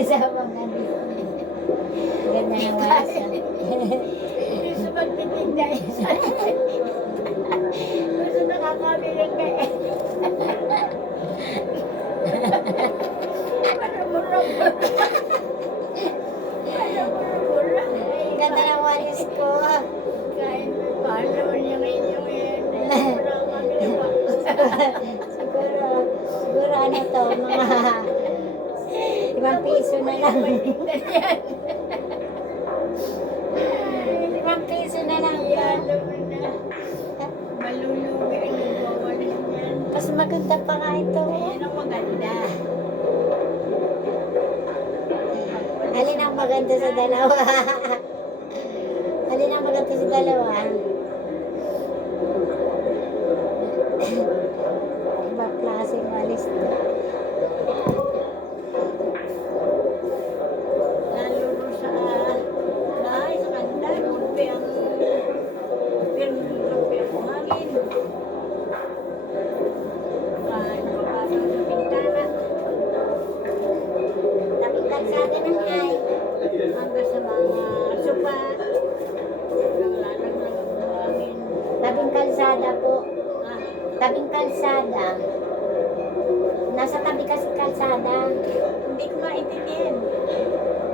sa mga Ganda ng wala siya. Hindi siya magtitinda. Gusto nakakabili ka eh. Ganda ng walis ko. Kahit paano niya ngayon yun. Siguro, siguro ano to, mga limang piso na lang. Yan. limang piso na lang. Yan na. Malulugi ang nagwawalis niyan. Mas maganda pa nga ito. Ayan ang maganda. Alin ang maganda sa dalawa? Alin ang maganda sa dalawa? Ibang klaseng walis to. Tabing kalsada ng ay. hanggang sa mga sopa. Ang lalang ng hangin. Tabing kalsada po. Ah, Tabing kalsada. Nasa tabi kasi kalsada. hindi ko maintindihan.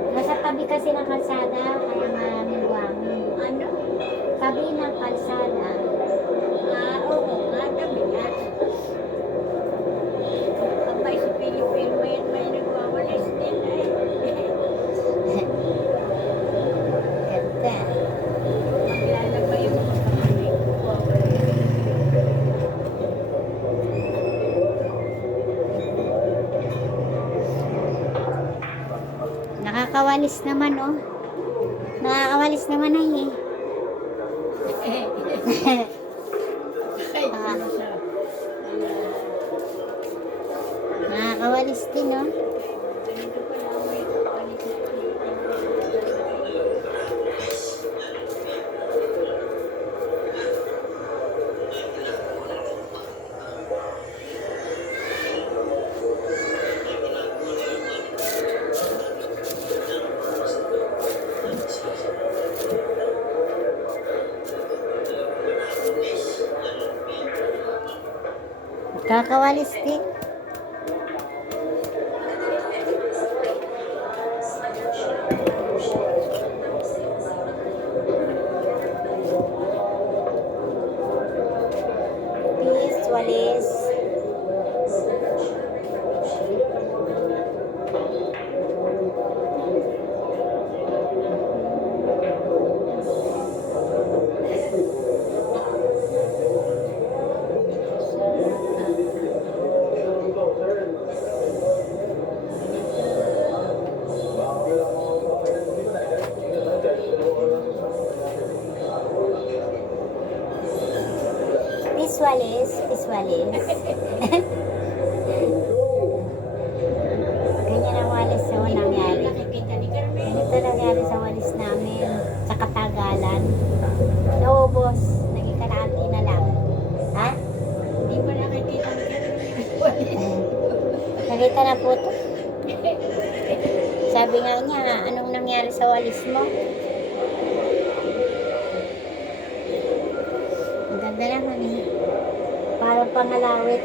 Nasa tabi kasi ng kalsada, kaya maraming buwangin. Ano? Tabi ng kalsada. Ah, oo nga, tabi nga. Abay, sa Pilipino, may, may nagwawalis din eh. Ganda. Maglalabay yung mga kamay ko. Nakakawalis naman, oh. Nakakawalis naman ay eh. Ay, ano? Nakakawalis din, oh. Nakakawalis din. Peace, walis. Peace, walis. Ganyan ang walis sa nangyari. Ni Carmen. Ganito nangyari sa walis namin sa Katagalan. Naubos. Naging kalahati na lang. Ha? Hindi pa nakikita ni Carmen. Nakita na po to. Sabi nga niya, anong nangyari sa walis mo? Ganda naman eh. Parang pangalawit.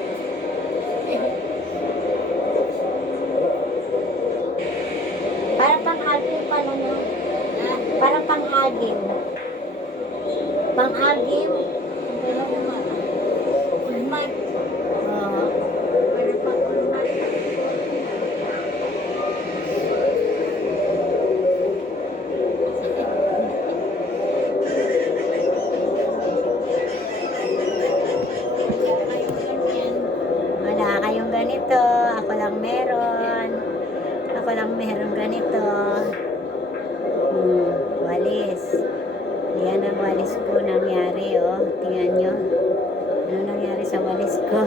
Parang pang-agim pa no? Ha? Parang pang-agim. Pang-agim? Pero lang meron. Ako lang meron ganito. Hmm, walis. Yan ang walis ko nangyari, oh. Tingnan nyo. Ano nangyari sa walis ko?